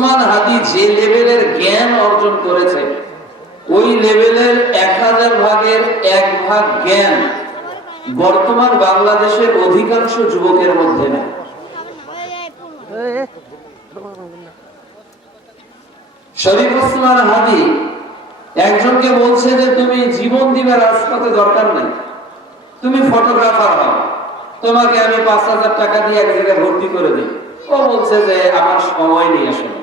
ওসমান হাদি যে লেভেলের জ্ঞান অর্জন করেছে, ওই লেভেলের 1000 ভাগের 1 ভাগ জ্ঞান বর্তমান বাংলাদেশের অধিকাংশ যুবকের মধ্যে নেই। শরীফ ওসমান হাদি একজনকে বলছে যে তুমি জীবন দিবে রাজপথে, দরকার নেই, তুমি ফটোগ্রাফার হও, তোমাকে আমি 5000 টাকা দিয়ে এক জায়গায় ভর্তি করে দিই। ও বলছে যে আমার সময় নেই আসলে।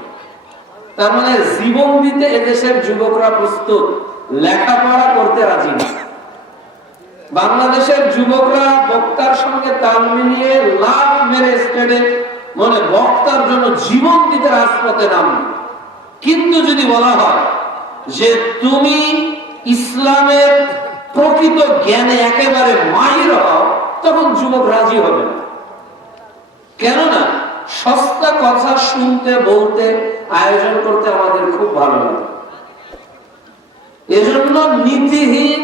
তার মানে জীবন দিতে এদেশের যুবকরা প্রস্তুত, লেখাপড়া করতে রাজি না। বাংলাদেশের যুবকরা বক্তার সঙ্গে তাল মিলিয়ে লাভ মেরে স্টেডে মানে বক্তার জন্য জীবন দিতে রাজপথে নামে। কিন্তু যদি বলা হয় যে তুমি ইসলামের প্রকৃত জ্ঞানে একেবারে মাহির হও, তখন যুবক রাজি হবে না। কেননা সস্তা কথা শুনতে বলতে আয়োজন করতে আমাদের খুব ভালো লাগে। এজন্য নীতিহীন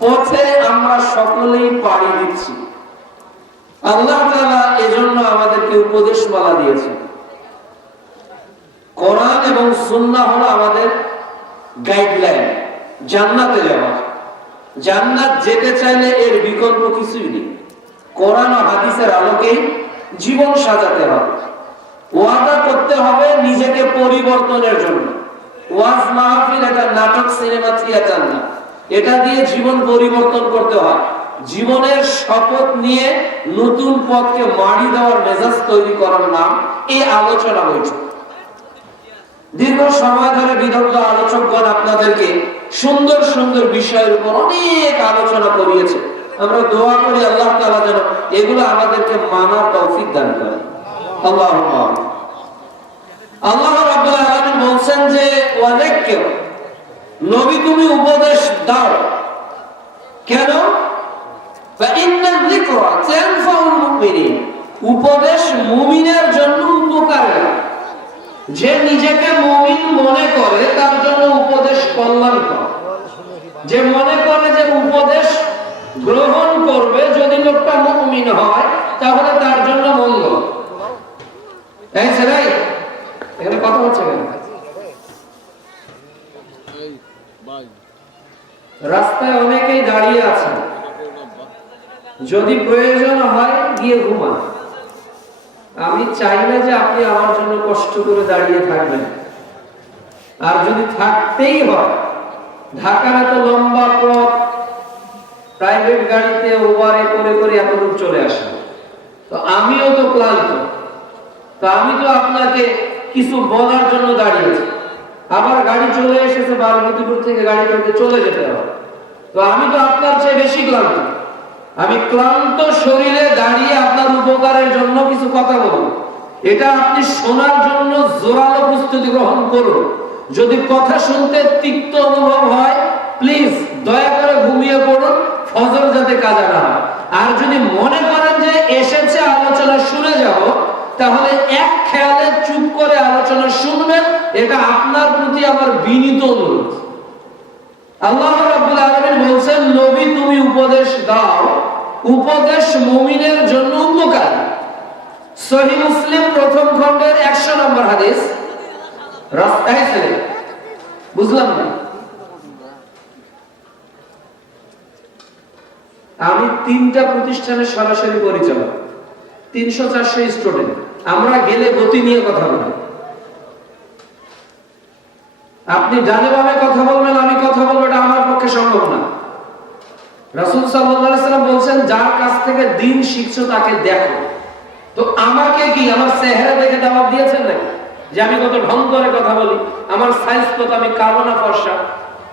পথে আমরা সকলেই পাড়ি দিচ্ছি। আল্লাহ তাআলা এজন্য আমাদেরকে উপদেশমালা দিয়েছেন। কোরআন এবং সুন্নাহ হলো আমাদের গাইডলাইন জান্নাতে যাওয়ার। জান্নাত যেতে চাইলে এর বিকল্প কিছুই নেই। কোরআন ও হাদিসের আলোকেই জীবন সাজাতে হবে, ওয়াদা করতে হবে নিজেকে পরিবর্তনের জন্য। ওয়াজ মাহফিল এটা নাটক, সিনেমা, থিয়েটার না, এটা দিয়ে জীবন পরিবর্তন করতে হয়। জীবনের শপথ নিয়ে নতুন পথকে মাড়ি দেওয়ার মেজাজ তৈরি করার নাম এই আলোচনা বৈঠক। দীর্ঘ সময় ধরে বিদগ্ধ আলোচকগণ আপনাদেরকে সুন্দর সুন্দর বিষয়ের উপর অনেক আলোচনা করিয়েছে। আমরা দোয়া করি আল্লাহ তাআলা যেন এগুলো আমাদেরকে মানার তৌফিক দান করেন। আল্লাহুম্মা আমিন। আল্লাহ রাব্বুল আলামিন বলেন যে ওয়াযাক্কির, নবী তুমি উপদেশ দাও। কেন? ফাইন্নাল যিকরা তানফাউল মুমিনিন, উপদেশ মুমিনের জন্য উপকারী। যে নিজেকে মুমিন মনে করে তার জন্য উপদেশ কল্যাণকর। যে মনে করে যে উপদেশ গ্রহণ করবে যদি লোকটা মুমিন হয়, তাহলে তার জন্য মঙ্গল। এই ছেলে, এখানে কথা হচ্ছে কেন? রাস্তায় অনেকেই দাঁড়িয়ে আছে, যদি প্রয়োজন হয় গিয়ে ঘুমান। আমি চাই না যে আপনি আমার জন্য কষ্ট করে দাঁড়িয়ে থাকবেন। আর যদি থাকতেই হয়, ঢাকার এত লম্বা পথ প্রাইভেট গাড়িতে ওভারে করে করে এতদূর চলে আসে, তো আমিও তো ক্লান্ত, তো আমি তো আপনাকে কিছু বলার জন্য দাঁড়িয়েছি। আবার গাড়ি চলে এসেছে বারমতিপুর থেকে, গাড়ি করতে চলে যেতে হবে, তো আমি তো আপনার চেয়ে বেশি ক্লান্ত। আমি ক্লান্ত শরীরে দাঁড়িয়ে আপনার উপকারের জন্য কিছু কথা বলবো, এটা আপনি শোনার জন্য জোরালো প্রস্তুতি গ্রহণ করুন। যদি কথা শুনতে তিক্ত অনুভব হয়, প্লিজ দয়া করে ঘুমিয়ে পড়ুন, ফজর যাতে কাজা না হয়। আর যদি মনে করেন যে এসেছে আলোচনা শুনে যাব, তাহলে এক খেয়ালে চুপ করে আলোচনা শুনবেন, এটা আপনার প্রতি আমার বিনীত অনুরোধ। আল্লাহ রাব্বুল আলামিন বলেন নবী তুমি উপদেশ দাও, উপদেশ মুমিনের জন্য উপকার। সহিহ মুসলিম প্রথম খণ্ডের 100 নম্বর হাদিস। রাস্তায় ছেলে বুঝলাম না, আমি 3টা প্রতিষ্ঠানের সরাসরি পরিচালক, 300-400 স্টুডেন্ট। আমরা গেলে গতি নিয়ে কথা বলি। আপনি ডানে বামে কথা বলবেন, আমি কথা বলবো, এটা আমার পক্ষে সম্ভব না। রাসূল সাল্লাল্লাহু আলাইহি ওয়াসাল্লাম বলেন যার কাছ থেকে দ্বীন শিখছো তাকে দেখো। তো আমাকে কি আমার চেহারা দেখে দাওয়াত দিয়েছেন নাকি যে আমি কত ঢং করে কথা বলি, আমার সাইজ কত, আমি কালো না ফর্সা?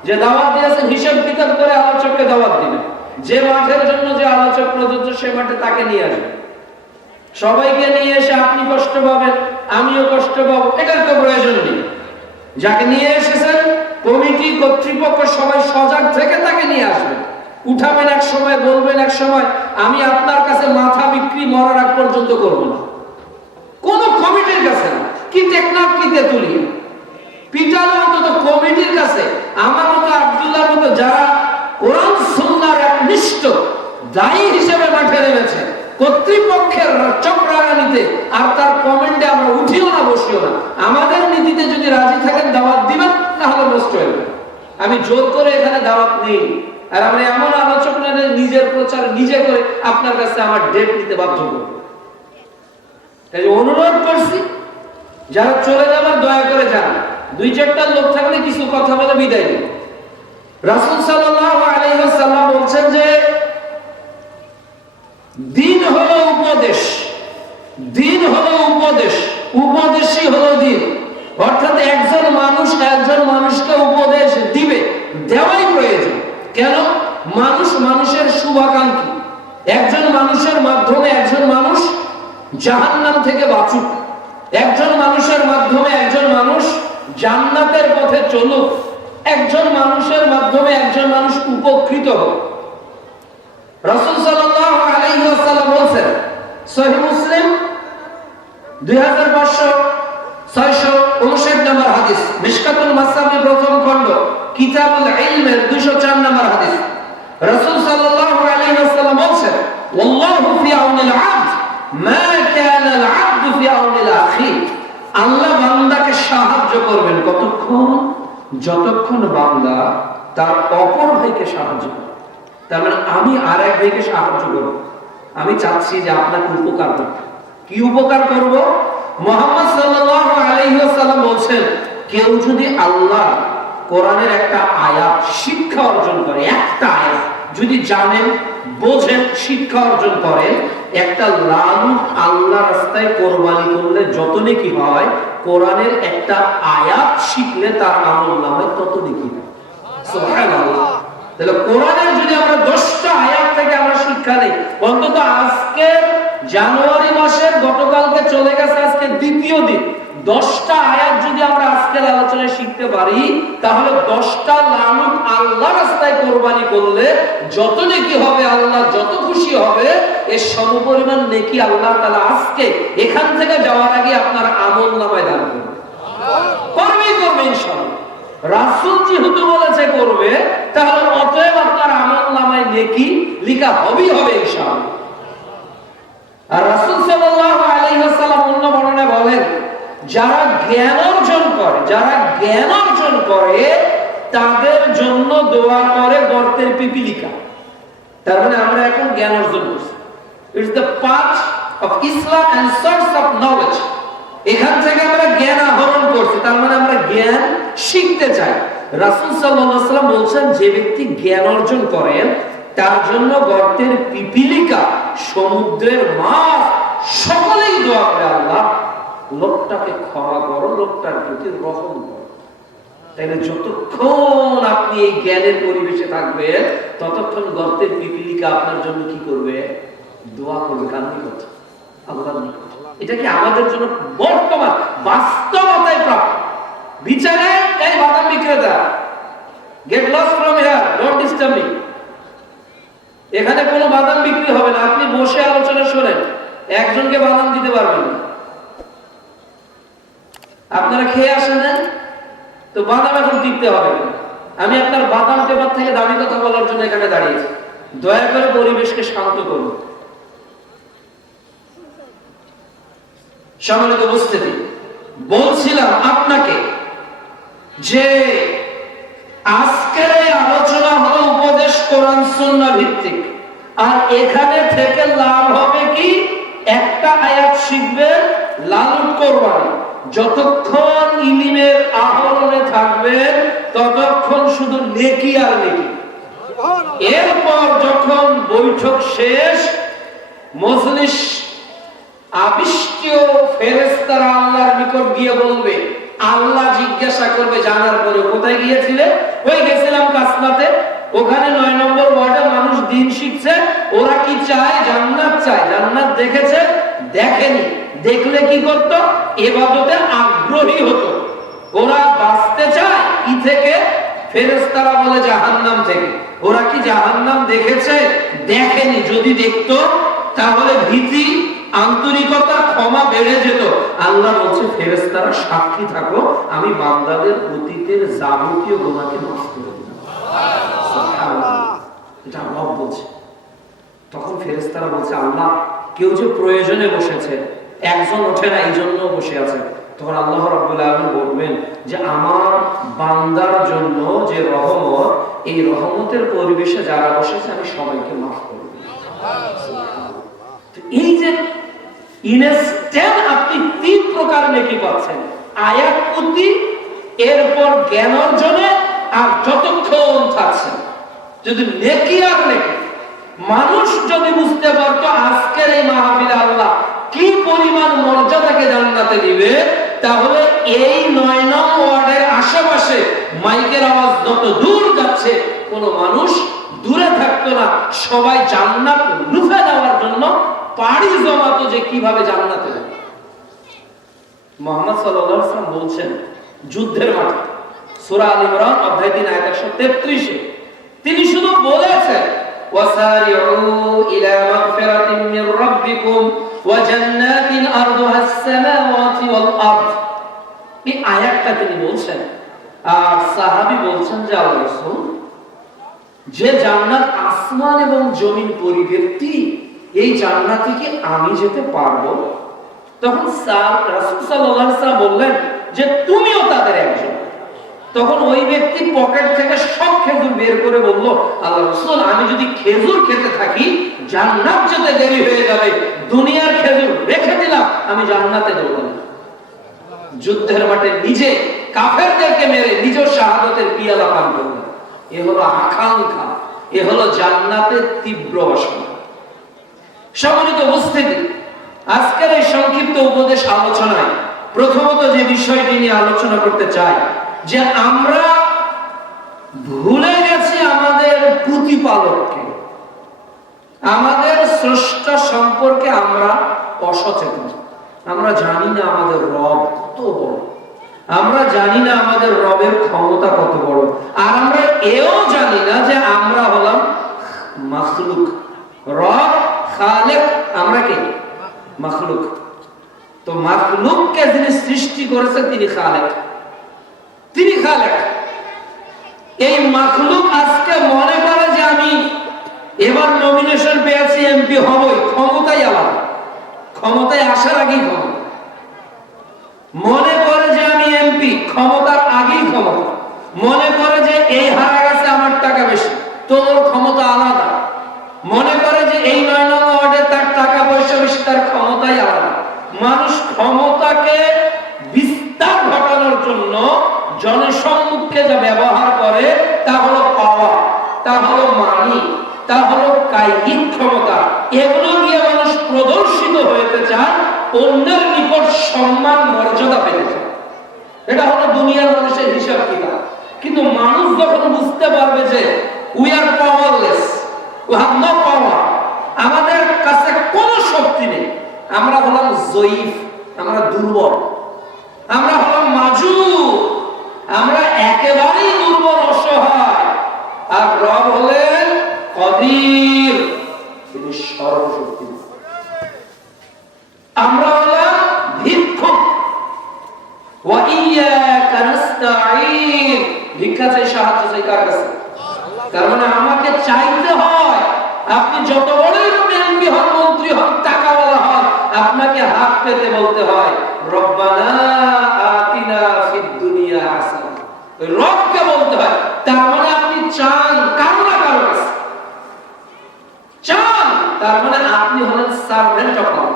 যে দাওয়াত দিয়েছেন হিসাব কিতাব করে আলোচককে দাওয়াত দিবেন। যে মাঠের জন্য যে আলোচক প্রযোজ্য সে মাঠে তাকে নিয়ে আসবেন। সবাইকে নিয়ে এসে আপনি কষ্ট পাবেন, আমিও কষ্ট পাবো, এটার তো প্রয়োজন নেই। যাকে নিয়ে এসেছেন কমিটি কর্তৃপক্ষ সবাই সজাগ থেকে তাকে নিয়ে আসবেন, উঠাবেন এক সময়, বলবেন এক সময়। আমি আপনার কাছে মাথা বিক্রি মরার আগ পর্যন্ত করব না, কোন কমিটির কাছে না। কি টেকনাফ কি তেতুলিয়া পিটালো অন্তত কমিটির কাছে। আমার মতো আব্দুল্লাহর মতো যারা কোরআন সুন্নাহর একনিষ্ঠ দায়ী হিসেবে মাঠে নেমেছে, কর্তৃপক্ষের চক্রাগানিতে আর তার কমেন্টে আমরা উঠিও না, বসিও না। আমাদের নীতিতে যদি রাজি থাকেন দাওয়াত দিবেন, না হলে নষ্ট হয়ে যাবে। আমি জোর করে এখানে দাওয়াত নেই, আর আমরা এমন আলোচক না নিজের প্রচার নিজে করে আপনার কাছে আমার ডেট নিতে বাধ্য করব। তাই অনুরোধ করছি, যারা চলে যাবেন দয়া করে যান। 2-4টা লোক থাকলে কিছু কথা বলে বিদায় দিন। রাসূল সাল্লাল্লাহু আলাইহি ওয়াসাল্লাম বলছেন যে দিন হলো উপদেশ, দিন হলো উপদেশ, উপদেশই হলো দিন। অর্থাৎ একজন মানুষ একজন মানুষকে উপদেশ দিবে, দেওয়াই প্রয়োজন। কেন? মানুষ মানুষের শুভাকাঙ্ক্ষী। একজন মানুষের মাধ্যমে একজন মানুষ জাহান্নাম থেকে বাঁচুক, একজন মানুষের মাধ্যমে একজন মানুষ জান্নাতের পথে চলুক, একজন মানুষের মাধ্যমে একজন মানুষ উপকৃত হোক। রাসূল সাল্লাল্লাহু আলাইহি ওয়াসাল্লাম বলেন, সহিহ মুসলিম 2559 নম্বর হাদিস, মিশকাতুল মাসাবি প্রথম খণ্ড কিতাবুল ইলমের 204 নম্বর হাদিস। রাসূল সাল্লাল্লাহু আলাইহি ওয়াসাল্লাম বলেন, ওয়াল্লাহু ফি আউনিল আবদ মা কানা আল আবদু ফি আউনিল আখি। আল্লাহ বান্দাকে সাহায্য করবেন কতক্ষণ? যতক্ষণ বান্দা তার অপর ভাইকে সাহায্য করে। তার মানে আমি আর এক ভাইকে সাহায্য করব, আমি চাচ্ছি যে আপনাকে উপকার করতে। কি উপকার করব? মুহাম্মদ সাল্লাল্লাহু আলাইহি ওয়াসাল্লাম বলেন, কেউ যদি আল্লাহ কোরআনের একটা আয়াত শিক্ষা অর্জন করে, একটা আয়াত যদি জানেন, বোঝেন, শিক্ষা অর্জন করেন, একটা লালু আল্লাহ রাস্তায় কোরবানি করলে যত নেকি হয়, কোরআনের একটা আয়াত শিখলে তার আমলনামায় তত নেকি হয়। সুবহানাল্লাহ। তাহলে কোরআনের যদি আমরা 10টা আয়াত থেকে আমরা শিক্ষা নেই, অন্তত আজকে জানুয়ারি মাসের গতকালকে চলে গেছে, আজকে দ্বিতীয় দিন, 10টা আয়াত যদি আমরা আজকের আলোচনায় শিখতে পারি, তাহলে 10টা লালুক আল্লাহ রাস্তায় কোরবানি করলে যত নেকি হবে, আল্লাহ যত খুশি হবে, এর সমপরিমাণ নেকি আল্লাহ তাআলা আজকে এখান থেকে যাওয়ার আগে আপনার আমলনামায় দান করবে। করবেই করবে ইনশাআল্লাহ। রাসূল যেহেতু বলেছে করবে, তাহলে অতএব আপনার আমলনামায় নেকি লেখা হবেই হবে ইনশাআল্লাহ। আর রাসূল সাল্লাল্লাহু আলাইহি ওয়াসাল্লাম অন্য বর্ণনায় বলেন, যারা জ্ঞান অর্জন করে, যারা জ্ঞান অর্জন করে তাদের জন্য দোয়া করে গর্তের পিপিলিকা। তার মানে আমরা এখন জ্ঞান অর্জন করছি। It's the path of Islam and source of knowledge. এখান থেকে আমরা জ্ঞান আহরণ করছি, তার মানে আমরা জ্ঞান শিখতে চাই। রাসূল সাল্লাল্লাহু আলাইহি ওয়াসাল্লাম বলেন, যে ব্যক্তি জ্ঞান অর্জন করে তার জন্য গর্তের পিপিলিকা, সমুদ্রের মাছ সকলেই দোয়া করে, আল্লাহ লোকটাকে ক্ষমা করো, লোকটার প্রতি রহম করো। তাইলে যতক্ষণ আপনি এই জ্ঞানের পরিবেশে থাকবেন, ততক্ষণ গর্তের পিপিলিকা আপনার জন্য কি করবে? দোয়া করবে, কান্দি করছে আল্লাহর নিকট। এটা কি আমাদের জন্য বর্তমান বাস্তবতায় প্রাপ্ত? বিচারে এই বাদাম বিক্রেতা, get lost from here, don't disturb me. এখানে কোনো বাদাম বিক্রি হবে না, আপনি বসে আলোচনা শুনেন, একজনকে বাদাম দিতে পারবেন না। আপনারা খেয়ে আসেন না, তো বাদাম এখন দিতে হবে না। আমি আপনার বাদাম পেপার থেকে দামি কথা বলার জন্য এখানে দাঁড়িয়েছি। দয়া করে পরিবেশকে শান্ত করুন। সম্মানিত উপস্থিতি, বলছিলাম আপনাকে যে আজকের এই আলোচনা হলো উপদেশ কোরআন সুন্নাহ ভিত্তিক। আর এখানে থেকে লাভ হবে কি? একটা আয়াত শিখবেন, লালন করবেন। যতক্ষণ ইলমের আহরণে থাকবেন ততক্ষণ শুধু নেকি আর নেকি। এরপর যখন বৈঠক শেষ, মজলিস আবিষ্টীয় ফেরেশতারা আল্লাহর নিকট গিয়ে বলবে, আল্লাহ জিজ্ঞাসা করবে জানার পরে, কোথায় গিয়েছিলে? ওই গেছিলাম কাসনাতে, ওখানে 9 নম্বর ওয়ার্ডে মানুষ দিন শিখছে। ওরা কি চায়? জান্নাত চায়। জান্নাত দেখেছে? দেখেনি। দেখলে কি করত? ইবাদতে আগ্রহী হতো। ওরা বাঁচতে চায় কি থেকে? ফেরেশতারা বলে জাহান্নাম থেকে। ওরা কি জাহান্নাম দেখেছে? দেখেনি। যদি দেখতো তাহলে ভীতি, আন্তরিকতা, ক্ষমা বেড়ে যেত। আল্লাহ বলছে, ফেরেশতারা সাক্ষী থাকো, আমি বান্দাদের অতীতের যাবতীয় গুনাহকে মাফ করে দিলাম। সুবহানাল্লাহ, এটা আল্লাহ বলছে। তখন ফেরেশতারা বলছে, আল্লাহ কেউ যে প্রয়োজনে বসেছে, একজন ওঠে না এই জন্য বসে আছে, তখন আল্লাহ রাব্বুল আলামিন বলবেন যে আমার বান্দার জন্য যে রহমত, এই রহমতের পরিবেশে যারা বসেছে আমি সবাইকে মাফ করব। এই যে ইনস্ট্যান্ট আপনি 3 প্রকার নেকি পাচ্ছেন, আয়াত প্রতি, এরপর জ্ঞান অর্জনে, আর যতক্ষণ থাকছেন। যদি নেকি আর নেকি মানুষ যদি বুঝতে পারতো আজকের এই মাহফিলে আল্লাহ কি পরিমাণ মর্যাদাকে জান্নাতে দিবে, তাহলে এই 9 নং ওয়ার্ডের আশেপাশে মাইকের আওয়াজ যত দূর যাচ্ছে কোন মানুষ দূরে থাকতো না, সবাই জান্নাত লুফে দেওয়ার জন্য পাড়ি জমাতো যে কিভাবে জান্নাতে যাবে। মুহাম্মদ সাল্লাল্লাহু আলাইহি ওয়াসাল্লাম বলছেন যুদ্ধের মাঠে, সূরা আল ইমরান অধ্যায় 3 আয়াত 133 এ তিনি শুধু বলেছেন ওয়াসারিউ ইলা মাগফিরাতিন মির রাব্বিকুম ওয়া জান্নাতিন আরদুহাস সামাওয়াতি ওয়াল আরদ। এই আয়াতটা তিনি বলছেন, আর সাহাবী বলছেন যে আল্লাহর রাসূল, যে জান্নাত আসমান এবং জমিন পরিবর্তী, এই জান্নাতে কি আমি যেতে পারবো? তখন রাসূল সাল্লাল্লাহু আলাইহি ওয়াসাল্লাম বললেন যে তুমিও তাদের একজন। তখন ওই ব্যক্তি পকেট থেকে সব খেজুর বের করে বলল, আল্লাহর রাসূল, আমি যদি খেজুর খেতে থাকি জান্নাত যেতে দেরি হয়ে যাবে, দুনিয়ার খেজুর রেখে দিলাম, আমি জান্নাতে যাব না। যুদ্ধের মাঠে নিজে কাফেরদেরকে মেরে নিজের শাহাদাতের পিয়ালা পান করলেন। এ হলো আকাঙ্ক্ষা, এ হলো জান্নাতের তীব্র বাসনা। সম্মানিত উপস্থিতি, আজকের এই সংক্ষিপ্ত উপদেশ আলোচনায় প্রথমত যে বিষয়টি নিয়ে আলোচনা করতে চাই, যে আমরা ভুলে গেছি আমাদের প্রতিপালককে, আমাদের স্রষ্টা সম্পর্কে আমরা অসচেতন। আমরা জানি না আমাদের রব কত বড়, আমরা জানি না আমাদের রবের ক্ষমতা কত বড়, আর আমরা এও জানি না যে আমরা হলাম মাখলুক। রব খালেক, আমরা কে? মাখলুক। তো মাখলুককে যিনি সৃষ্টি করেছেন তিনি খালেক, তিনি খালেক। এই মাখলুক আজকে মনে করে যে আমি এবার নমিনেশন পেয়েছি, এমপি হবই, ক্ষমতাই আলাদা, ক্ষমতায় আসার আগেই ক্ষমতা। মনে করে যে আমি এমপি, ক্ষমতার আগেই ক্ষমতা। মনে করে যে এই হারা গেছে আমার টাকা বেশি, তো ওর ক্ষমতা আলাদা। মনে করে যে এই 9 নং ওয়ার্ডে তার টাকা পয়সা বেশি, তার ক্ষমতাই আলাদা। মানুষ ক্ষমতাকে বিস্তার ঘটানোর জন্য জনসম্মুখে যা ব্যবহার করে তা হলো পাওয়া, তা হলো মানি, তা হলো কায়িক ক্ষমতা। এগুলো দিয়ে মানুষ প্রদর্শিত হতে চায়, অন্যের নিকট সম্মান মর্যাদা পেতে চায়। এটা হলো দুনিয়ার মানুষের হিসাব কিতাব। কিন্তু মানুষ যখন বুঝতে পারবে যে we are powerless, we have no power, আমাদের কাছে কোনো শক্তি নেই, আমরা হলাম জয়ীফ, আমরা দুর্বল, আমরা হলাম মাজুর, আমরা একেবারেই দুর্বল অসহায়, আর রব হলেন কদির, তিনি সর্বশক্তিমান। আমরা হলাম ভিক্ষুক, ওয়া ইয়াকা নাস্তাঈন, ভিক্ষা চাই, সাহায্য চাই কার কাছে? তার মানে আমাকে চাইতে হয়। আপনি যত বড়ই এমপি হন, মন্ত্রী হন, টাকাওয়ালা হন, আপনাকে হাত পেতে বলতে হয় রব্বানা আতিনা ফিদ দুনিয়া হাসানা, রবকে বলতে হয়। তার মানে আপনি চান কারো না কারো কাছে, চান, তার মানে আপনি হলেন সার্ভেন্ট অফ আল্লাহ।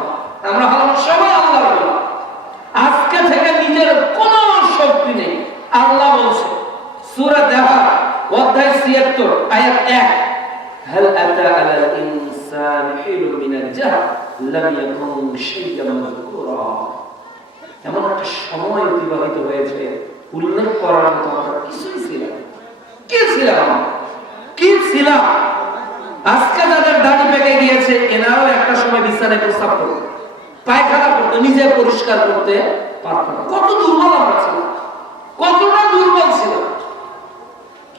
আমরা হলাম সবাই আল্লাহর গোলাম। আজকে থেকে নিজের কোনো শক্তি নেই। আল্লাহ বলছে সূরা দাহা অধ্যায় ৭৬ আয়াত ১, হাল আতা আলাল ইনসানি হিলুম মিনাল জাহল লাম ইয়াকুন শাইআন মাযকুরা। এমন একটা সময় অতিবাহিত হয়েছে উল্লেখ করার মতো আমরা কিছুই ছিলাম। কি ছিলাম? কি ছিলাম? আজকে যাদের দাড়ি পেকে গিয়েছে, এনারাও একটা সময় বিছানায় প্রস্রাব করত, পায়খানা করতে, নিজে পরিষ্কার করতে পারত না। কত দুর্বল আমরা ছিলাম, কতটা দুর্বল ছিলাম।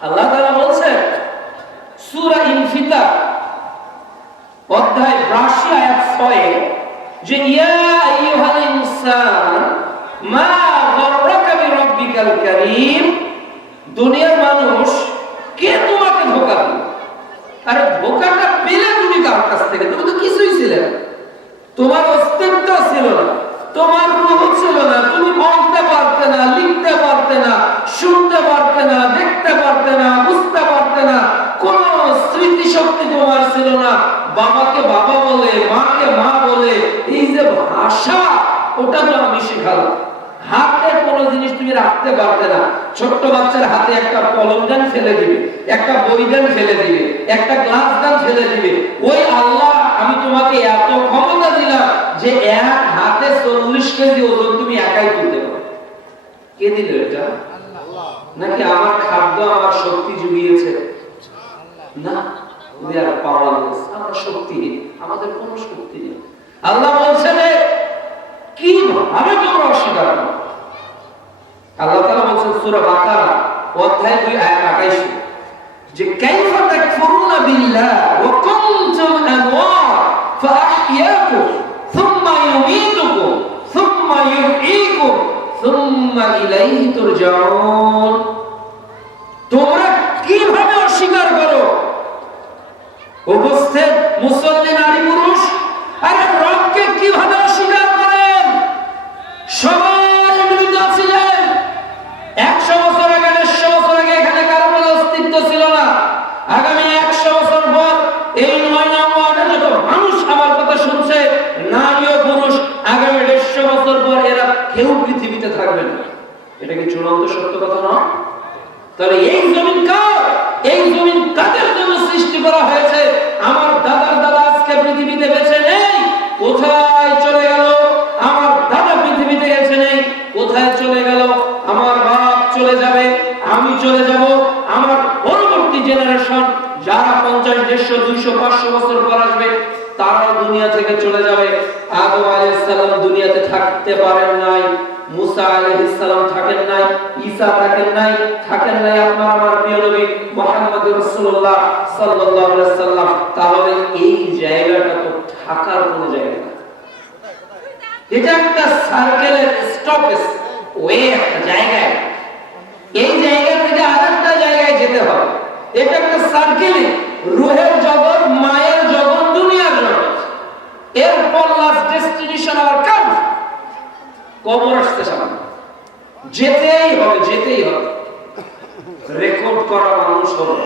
আল্লাহ তাআলা বলছেন সূরা ইনফিতার অধ্যায় ৮২ আয়াত ৬ যে ইয়া আইয়ুহাল ইনসান মা গররাকা বিরাব্বিকাল কারীম, দুনিয়ার মানুষ কে তোমাকে ধোঁকা দিল? আরে ধোঁকাটা পেলে তুমি কার কাছ থেকে? তুমি তো কিছুই ছিলে না, তোমার অস্তিত্ব ছিল না, তোমার রূহ ছিল না, তুমি বলতে পারতে না, লিখতে পারতে না, শুনতে পারতে না, দেখতে পারতে না, বুঝতে পারতে না, কোন স্মৃতি শক্তি তোমার ছিল না। বাবাকে বাবা বলে, মাকে মা বলে, এই যে ভাষা, ওটা তো আমি শেখালাম। হাতে কোন জিনিস তুমি রাখতে পারতে না। ছোট্ট বাচ্চার হাতে একটা কলম গান ফেলে দিবে, একটা বই গান ফেলে দিবে, একটা গ্লাস গান ফেলে দিবে। ওই আল্লাহ আমি তোমাকে এত ক্ষমতা দিলাম যে এক হাতে 40 কেজি ওজন তুমি একাই তুলতে পারো। কে দিল এটা? নাকি আমার খাদ্য আমার শক্তি জুগিয়েছে? না, we are powerless, আমরা শক্তিহীন, আমাদের কোনো শক্তি নেই। আল্লাহ বলছেন কিভাবে তোমরা অস্বীকার করো? আল্লাহ তাআলা বলছেন সূরা বাকারা অধ্যায় 2 আয়াত 28 যে কাইফা তাকফুরুনা বিল্লাহ ওয়া কুনতুম আমওয়াত ফাআহইয়াকুম সুম্মা ইউমীতুকুম সুম্মা ইউহয়ীকুম সুম্মা ইলাইহি তুরজাউন। তোমরা কিভাবে অস্বীকার করো? উপস্থিত মুসল্লি নারী পুরুষ, আরে রবকে কিভাবে অস্বীকার করেন? সবাই মৃত ছিলেন। 100 বছর আগে, 150 বছর আগে এখানে কারো কোনো অস্তিত্ব ছিল না। আগামী 100 বছর পর এই 9 নম্বর যত মানুষ আমার কথা শুনছে, নারী ও পুরুষ, আগামী 150 বছর পর এরা কেউ পৃথিবীতে থাকবে না। এটা কি চূড়ান্ত সত্য কথা নয়? তাহলে এই জমিন কার? এই জমিন কাদের জন্য সৃষ্টি করা হয়েছে? আমার দাদার দাদা আজকে পৃথিবীতে বেঁচে নেই, কোথায় চলে গেল? আমার দাদা পৃথিবীতে বেঁচে নেই, কোথায় চলে গেল? আমার বাপ চলে যাবে, আমি চলে যাব, আমার পরবর্তী জেনারেশন যারা 50, 150, 200, 500 বছর পর আসবে তারাও দুনিয়া থেকে চলে যাবে। আদম আলাইহিস সালাম দুনিয়াতে থাকতে পারেন নাই, মুসা আলাইহিস সালাম থাকেন নাই, ঈসা থাকেন নাই আপনার আমার প্রিয় নবী মুহাম্মদুর রাসূলুল্লাহ সাল্লাল্লাহু আলাইহি ওয়াসাল্লাম। তাহলে এই জায়গাটা তো থাকার কোনো জায়গা না, এটা একটা সার্কেলের স্টপেজ, ওই একটা জায়গায়, এই জায়গা থেকে আরেকটা জায়গায় যেতে হবে। এটা একটা সার্কেলে, রূহের জগৎ, মায়ের জগৎ, দুনিয়ার জগৎ, এরপর লাস্ট ডেস্টিনেশন আবার কার? কবর আসতে সামনে, যেতেই হবে, যেতেই হবে। রেকর্ড করা মানুষ হলো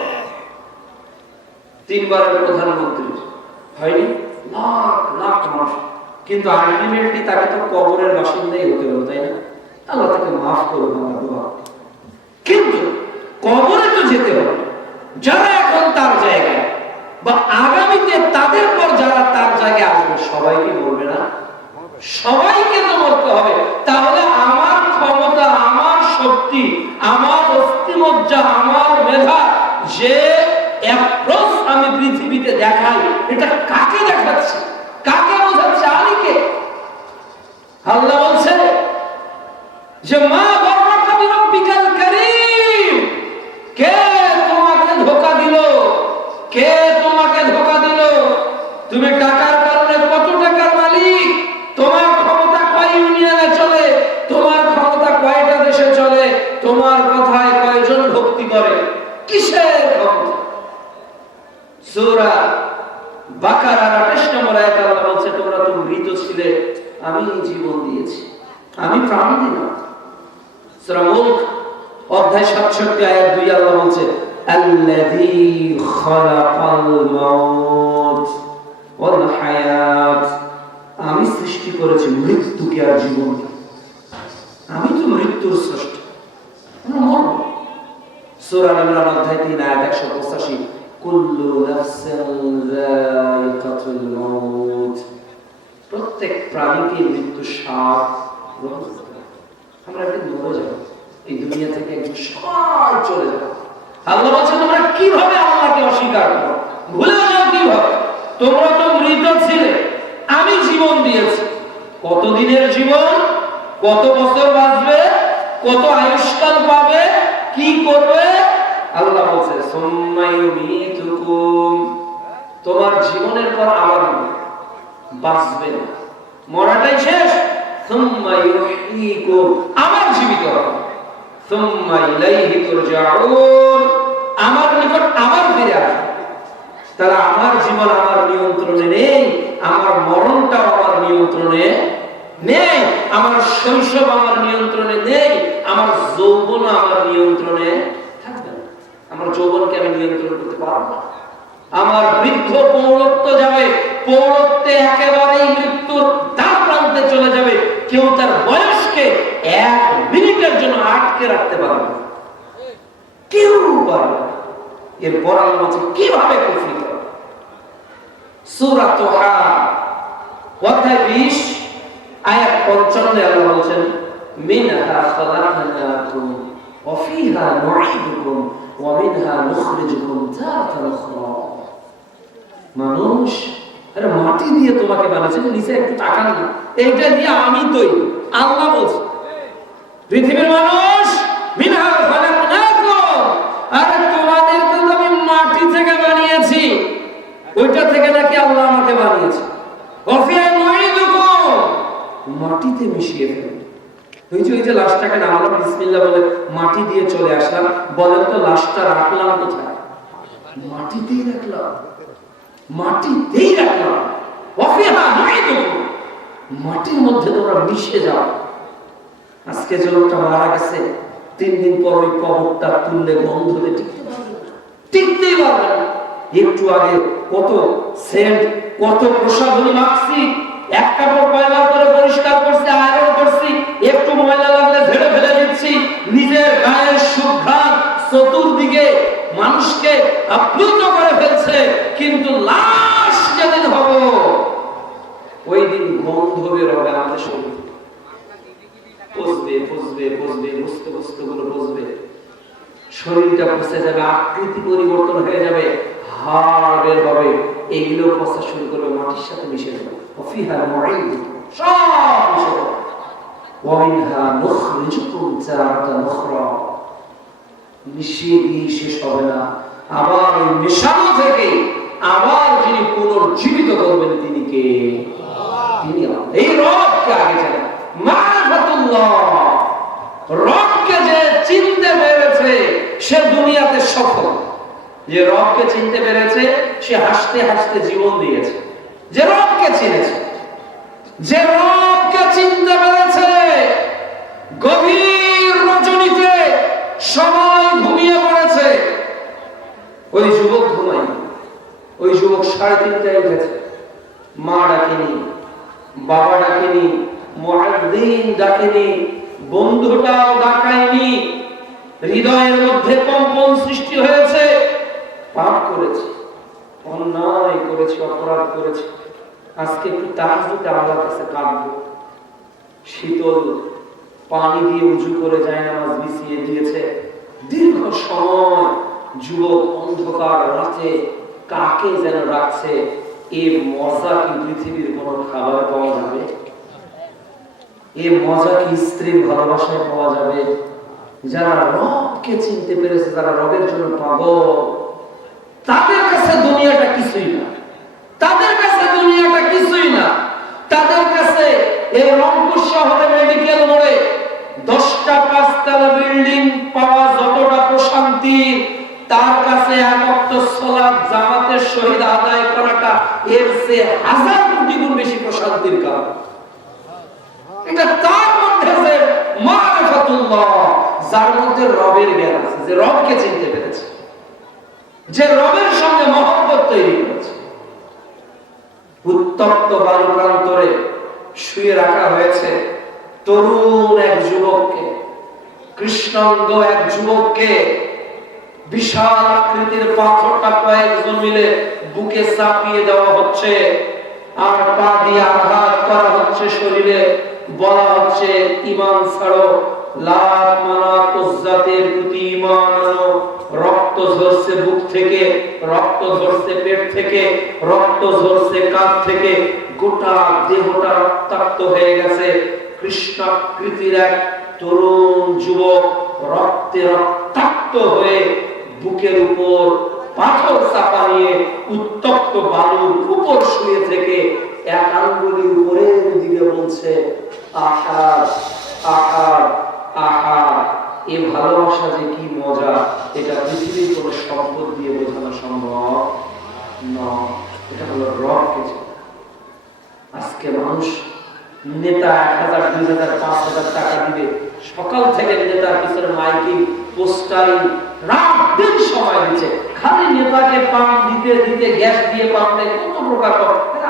3 বারের প্রধানমন্ত্রী, হয়নি? লাখ লাখ মানুষ, কিন্তু আলটিমেটলি তাকে তো কবরের বাসিন্দাই হতে হলো, তাই না? আল্লাহ তাকে মাফ করুন আমার দোয়া। কিন্তু কবরে তো যেতে হবে। যারা এখন তার জায়গায় বা আগামীতে তাদের পর যারা তার জায়গায় আসবে, সবাইকে বলবে না? সবাইকে তো মরতে হবে। তাহলে আমার ক্ষমতা, আমার শক্তি, আমার অস্থিমজ্জা, আমার মেধা যে অ্যাপ্রোচ আমি পৃথিবীতে দেখাই, এটা কাকে দেখাচ্ছে? কাকে বোঝাচ্ছে? আলীকে। আল্লাহ বলছে যে মা গর্রকা বিরব্বিকাল কারীম, কে তোমাকে ধোঁকা দিল? কে তোমাকে ধোঁকা দিল? তুমি টাকার কারণে কত টাকার মালিক? তোমার ক্ষমতা কয় ইউনিয়নে চলে? তোমার ক্ষমতা কয়টা দেশে চলে? তোমার কথায় কয়জন ভক্তি করে? কিসের ক্ষমতা? সূরা বাকারার 28 নম্বর আয়াতে আল্লাহ বলছে তোমরা তো মৃত ছিলে, আমি জীবন দিয়েছি, আমি প্রাণ দিলাম। সূরা মুলক অধ্যায় 67 আয়াত 2 আল্লাহ বলছে আল্লাযী খালাকাল মাউত ওয়াল হায়াত, আমি সৃষ্টি করেছি মৃত্যুকে আর জীবনকে। আমি তো মৃত্যুর স্রষ্টা, আমরা মরব। সূরা ইমরান অধ্যায় 3 আয়াত 185 কুল্লু নাফসিন যায়িকাতুল মাউত, প্রত্যেক প্রাণীকে মৃত্যু স্বাদ গ্রহণ করতে হবে। আমরা একদিন মরে যাব, এই দুনিয়া থেকে একদিন সবাই চলে যাব। আল্লাহ বলছে তোমরা কিভাবে আল্লাহকে অস্বীকার করো? ভুলে যাও কিভাবে? তোমরা তো মৃত ছিলে, আমি জীবন দিয়েছি। কত দিনের জীবন? কত বছর বাঁচবে? কত আয়ুষ্কাল পাবে? কি করবে? আল্লাহ বলছে সুম্মা ইউমীতুকুম, তোমার জীবনের পর আবার বাঁচবে না, মরাটাই শেষ। সুম্মা ইউহয়ীকুম, আবার জীবিত হবে। সুম্মা ইলাইহি তুরজাউন, আমার নিকট আবার ফিরে আসবে। তাহলে আমার জীবন আমার নিয়ন্ত্রণে নেই, আমার মরণটাও আমার নিয়ন্ত্রণে নেই, আমার শৈশব আমার নিয়ন্ত্রণে নেই, আমার যৌবন আমার নিয়ন্ত্রণে থাকবে না। আমার যৌবনকে আমি নিয়ন্ত্রণ করতে পারবো না। আমার বৃদ্ধ পৌরত্ব যাবে, পৌরত্বে একেবারেই মৃত্যুর দ্বার প্রান্তে চলে যাবে। কেউ তার বয়সকে 1 মিনিটের জন্য আটকে রাখতে পারবে না, কেউ পারবে না। এরপর আল্লাহ বলছে কিভাবে কুফরি করবে। সূরা তোহা অধ্যায় 20 আয়াত 55 আল্লাহ বলছেন মিনহা খালাকনাকুম ওয়া ফিহা নুঈদুকুম ওয়া মিনহা নুখরিজুকুম তারাতান উখরা। মানুষ আরে মাটি দিয়ে তোমাকে বানাইছে, নিচে একটু তাকান না, এইটা দিয়ে আমি তৈরি। আল্লাহ বলছে পৃথিবীর মানুষ মিনহা খালাকনাকুম, আরে তোমাদেরকে তো আমি মাটি থেকে বানিয়েছি, ওইটা থেকে নাকি আল্লাহ আমাকে বানিয়েছে। ওয়া ফিহা নুঈদুকুম, মাটিতে মিশিয়ে ফেলবে। ওই যে লাশটাকে নামালাম বিসমিল্লাহ বলে মাটি দিয়ে চলে আসলাম, বলেন তো লাশটা রাখলাম কোথায়? মাটিতেই রাখলাম, মাটিতেই রাখলাম। ওয়াফিহা নুঈদুকুম, মাটির মধ্যে তোমরা মিশে যাও। আজকে যে লোকটা মারা গেছে 3 দিন পর ওই কবরটা তুললে গন্ধতে টিকতেই পারবে না। একটু আগে কত সেন্ট, কত প্রসাধনী মাখছি, এক কাপড় কয়বার করে পরিষ্কার করছি, আয়রন করছি, একটু ময়লা লাগলে ঝেড়ে ফেলে দিচ্ছি। নিজের গায়ের সুঘ্রাণ চতুর্দিকে মানুষকে আপ্লুত করে ফেলছে, কিন্তু লাশ যেদিন হব ওই দিন গন্ধ বের হবে আমাদের শরীর, পচবে পচবে পচবে, বস্তু বস্তুগুলো পচবে, শরীরটা পচে যাবে, আকৃতি পরিবর্তন হয়ে যাবে, হাড় বের হবে, এগুলো পচা শুরু করবে, মাটির সাথে মিশে যাবে। وفيها نعيدكم সব ومنها نخرجكم تارة أخرى, মিশিয়ে দিয়ে শেষ হবে না। আবার ওই মিশানো থেকে আবার যিনি পুনর্জীবিত করবেন তিনি কে? তিনি আল্লাহ। এই রবকে আগে জানেন, মারিফাতুল্লাহ, রবকে যে চিনতে পেরেছে সে দুনিয়াতে সফল। যে রবকে চিনতে পেরেছে সে হাসতে হাসতে জীবন দিয়েছে। যে রবকে চিনেছে, যে রবকে চিনতে পেরেছে, গভীর রজনীতে সময় ঘুমিয়ে পড়েছে, ওই যুবক ঘুমায়নি, ওই যুবক 3:30টায় উঠেছে। মা ডাকেনি, বাবা ডাকেনি, মুয়াজ্জিন ডাকেনি, বন্ধুটাও ডাকায়নি, হৃদয়ের মধ্যে কম্পন সৃষ্টি হয়েছে। পাপ করেছে, অন্যায় করেছে, অপরাধ করেছে, আজকে একটু তাহাজ্জুদে আল্লাহর কাছে কাঁদবো। শীতল পানি দিয়ে উজু করে যায় নামাজ বিছিয়ে দিয়েছে। দীর্ঘ সময় যুবক অন্ধকার রাতে কাকে যেন রাখছে। এই মজা কি পৃথিবীর কোন খাবার পাওয়া যাবে? এই মজা কি স্ত্রীর ভালোবাসায় পাওয়া যাবে? যারা রবকে চিনতে পেরেছে, যারা রবের জন্য পাগল, তাদের কাছে দুনিয়াটা কিছুই না, তাদের কাছে দুনিয়াটা কিছুই না। তাদের কাছে এই রংপুর শহরে মেডিকেল মোড়ে 10টা 5তলা বিল্ডিং পাওয়া যতটা প্রশান্তি, তার কাছে এক ওয়াক্ত সালাত জামাতের সহিত আদায় করাটা এর চেয়ে 1000 কোটি গুণ বেশি প্রশান্তির কারণ। এটা তার মধ্যে যে মারিফাতুল্লাহ, যার মধ্যে রবের জ্ঞান আছে, যে রবকে চিনতে পেরেছে, যে রবের সঙ্গে মহব্বত তৈরি করেছে। উত্তপ্ত বালু প্রান্তরে শুয়ে রাখা হয়েছে তরুণ এক যুবককে, কৃষ্ণাঙ্গ এক যুবককে। বিশাল আকৃতির পাথরটা কয়েকজন মিলে বুকে চাপিয়ে দেওয়া হচ্ছে, আর পা দিয়ে আঘাত করা হচ্ছে শরীরে। বলা হচ্ছে ঈমান ছাড়ো, লাত মানাত উজ্জাতের প্রতি ঈমান আনো। রক্ত ঝরছে বুক থেকে, রক্ত ঝরছে পেট থেকে, রক্ত ঝরছে কাঁধ থেকে, গোটা দেহটা রক্তাক্ত হয়ে গেছে। কৃষ্ণাকৃতির এক তরুণ যুবক রক্তে রক্তাক্ত হয়ে বুকের উপর পাথর চাপা নিয়ে উত্তপ্ত বালুর উপর শুয়ে থেকে এক আঙ্গুলি উপরের দিকে বলছে, আহার আহার আহার। এই ভালোবাসা যে কি মজা, এটা পৃথিবীর কোন সম্পদ দিয়ে বোঝানো সম্ভব নয়। এটা হলো রবকে চিনা। আজকে মানুষ নেতা 1000, 2000, 5000 টাকা দিবে, সকাল থেকে নেতার পিছনে মাইকিং, পোস্টারিং, রাত দিন সময় দিচ্ছে, খালি নেতাকে পাম্প দিতে দিতে, গ্যাস দিয়ে পাম্প দেয়, কত প্রকার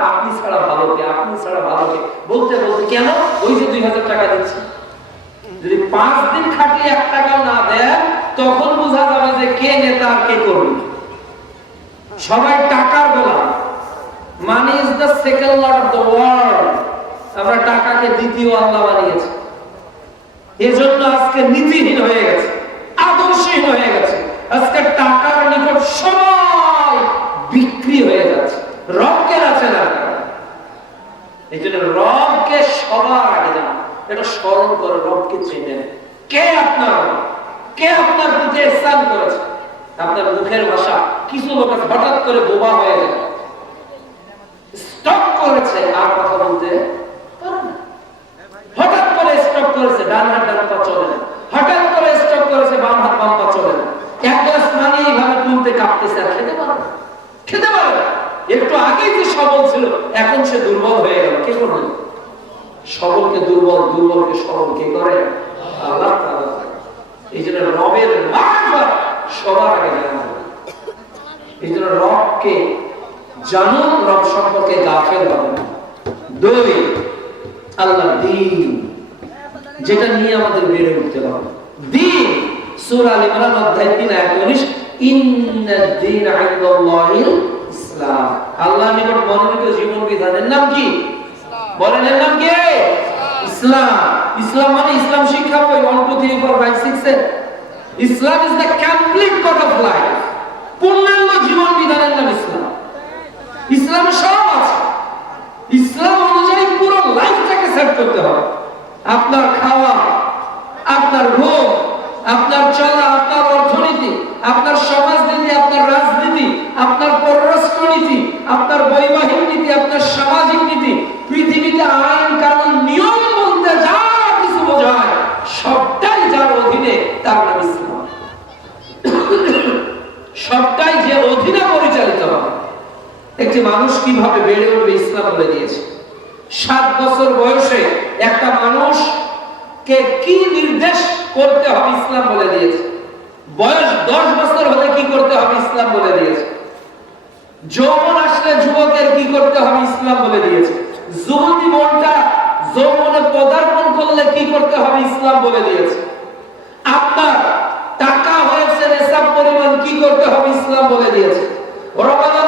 আপনি ছাড়া ভালো কে, আপনি ছাড়া ভালো কে বলতে বলতে, কেন ওই যে 2000 টাকা দিচ্ছে, যদি 5 দিন খাটিয়ে 1 টাকাও না দেয় তখন বোঝা যাবে যে কে নেতা আর কে কর্মী। সবাই টাকার গোলাম। Money is the second lord of the world. আমরা টাকাকে দ্বিতীয় আল্লাহ বানিয়েছি। এজন্য আজকে নীতিহীন হয়ে গেছে, আদর্শহীন হয়ে গেছে। আজকে টাকার নিকট সবাই বিক্রি হয়ে যাচ্ছে, রবকে আছে না। এই জন্য রবকে সবার আগে জানা, এটা স্মরণ করে রবকে চেনেন। কে আপনার রব? কে আপনার প্রতি ইহসান করেছে? আপনার মুখের ভাষা, কিছু লোক হঠাৎ করে বোবা হয়ে যায়, স্টপ করেছে আর কথা বলতে পারে না। হঠাৎ করে স্টপ করেছে, ডান হাত ডান পা চলে না। হঠাৎ করে স্টপ করেছে, বাম হাত বাম পা চলে না। এক গ্লাস পানি এইভাবে তুলতে কাঁপতেছে, আর খেতে পারে না, খেতে পারে না। একটু আগেই যে সবল ছিল, এখন সে দুর্বল হয়ে গেল। কে করবে? সবলকে দুর্বল, দুর্বলকে সবল কে করে? আল্লাহ তাআলা। এই জন্য রবের মারফত সবার আগে জানা হবে। এই জন্য রবকে জানো, রব সম্পর্কে গাফেল হবে না। 2, আল্লাহ দ্বীন, যেটা নিয়ে আমাদের বেড়ে উঠতে হবে। দ্বীন, সূরা আল ইমরান অধ্যায় 3 আয়াত 19, ইন্নাদ দীন ইনদাল্লাহিল ইসলাম। আল্লাহর নিকট মনোনীত জীবন বিধানের নাম কি? বলেন, এর নাম কি? ইসলাম। ইসলাম মানে ইসলাম শিক্ষা বই 1 2 3 4 5 6 এর Islam is the complete code of life. পূর্ণাঙ্গ জীবন বিধানের নাম ইসলাম। ইসলামে সব আছে। ইসলাম অনুযায়ী পুরো লাইফটাকে সেট করতে হবে। আপনার খাওয়া, আপনার ঘুম, আপনার চলা, আপনার অর্থনীতি, আপনার সমাজনীতি, আপনার রাজনীতি, আপনার পররাষ্ট্রনীতি, আপনার বৈবাহিক নীতি, আপনার সামাজিক নীতি, পৃথিবীতে আইন কানুন নিয়ম বলতে যা কিছু বোঝায় সবটাই যার অধীনে, তার নাম ইসলাম। সবটাই যে অধীনে পরিচালিত হবে। একটি মানুষ কিভাবে বেড়ে উঠবে ইসলাম বলে দিয়েছে। 7 বছর বয়সে একটা মানুষকে কি নির্দেশ করতে হবে ইসলাম বলে দিয়েছে। বয়স 10 বছর হলে কি করতে হবে ইসলাম বলে দিয়েছে। যৌবন আসলে যুবকের কি করতে হবে ইসলাম বলে দিয়েছে। যুবতী মনটা যৌবনে পদার্পণ করলে কি করতে হবে ইসলাম বলে দিয়েছে। আপনার টাকা হয়েছে নেশাব পরিমাণ কি করতে হবে ইসলাম বলে দিয়েছে। রমাদান